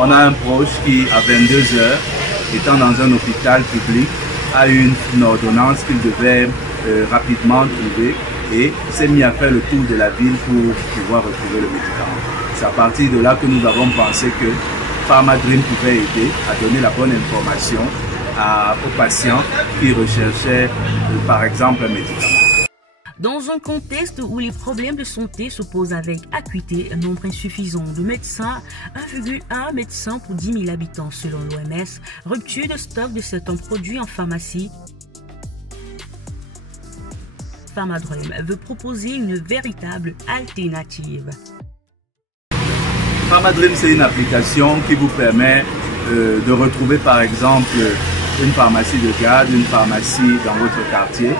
on a un proche qui, à 22 heures, étant dans un hôpital public, a eu une ordonnance qu'il devait rapidement trouver et s'est mis à faire le tour de la ville pour pouvoir retrouver le médicament. C'est à partir de là que nous avons pensé que Pharmadream pouvait aider à donner la bonne information aux patients qui recherchaient par exemple un médicament. Dans un contexte où les problèmes de santé se posent avec acuité, un nombre insuffisant de médecins, 1,1 médecin pour 10 000 habitants selon l'OMS, rupture de stock de certains produits en pharmacie, Pharmadream veut proposer une véritable alternative. Pharmadream, c'est une application qui vous permet de retrouver par exemple une pharmacie de garde, une pharmacie dans votre quartier,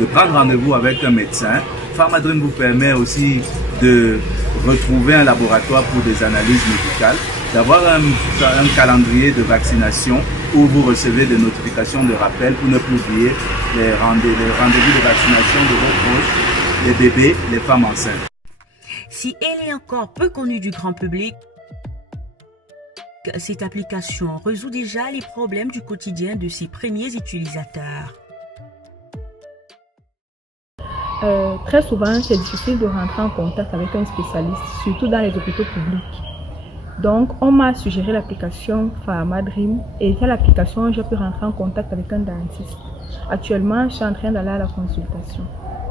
de prendre rendez-vous avec un médecin. Pharmadream vous permet aussi de retrouver un laboratoire pour des analyses médicales, d'avoir un calendrier de vaccination où vous recevez des notifications de rappel pour ne plus oublier les rendez-vous de vaccination de vos proches, les bébés, les femmes enceintes. Si elle est encore peu connue du grand public, cette application résout déjà les problèmes du quotidien de ses premiers utilisateurs. Très souvent, c'est difficile de rentrer en contact avec un spécialiste, surtout dans les hôpitaux publics. Donc, on m'a suggéré l'application Pharmadream et via l'application, j'ai pu rentrer en contact avec un dentiste. Actuellement, je suis en train d'aller à la consultation.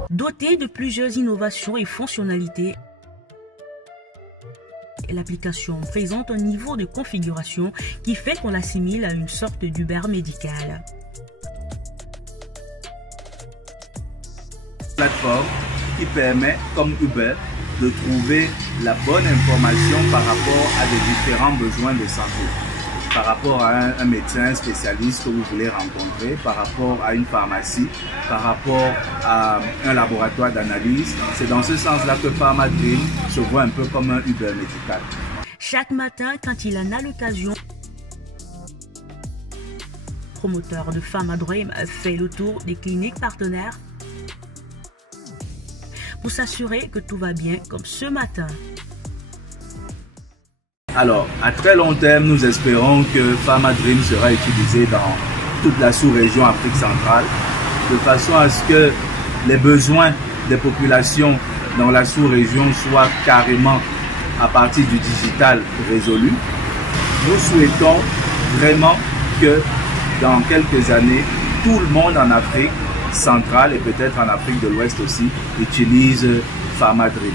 Dotée de plusieurs innovations et fonctionnalités, l'application présente un niveau de configuration qui fait qu'on l'assimile à une sorte d'Uber médical. Plateforme qui permet, comme Uber, de trouver la bonne information par rapport à des différents besoins de santé. Par rapport à un médecin spécialiste que vous voulez rencontrer, par rapport à une pharmacie, par rapport à un laboratoire d'analyse. C'est dans ce sens-là que Pharmadream se voit un peu comme un Uber médical. Chaque matin, quand il en a l'occasion, le promoteur de Pharmadream fait le tour des cliniques partenaires pour s'assurer que tout va bien comme ce matin. Alors, à très long terme, nous espérons que Pharmadream sera utilisé dans toute la sous-région Afrique centrale, de façon à ce que les besoins des populations dans la sous-région soient carrément, à partir du digital, résolus. Nous souhaitons vraiment que dans quelques années, tout le monde en Afrique centrale et peut-être en Afrique de l'Ouest aussi utilise Pharmadream.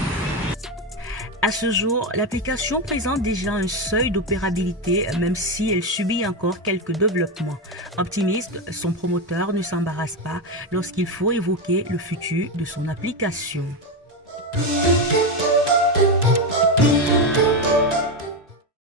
À ce jour, l'application présente déjà un seuil d'opérabilité, même si elle subit encore quelques développements. Optimiste, son promoteur ne s'embarrasse pas lorsqu'il faut évoquer le futur de son application.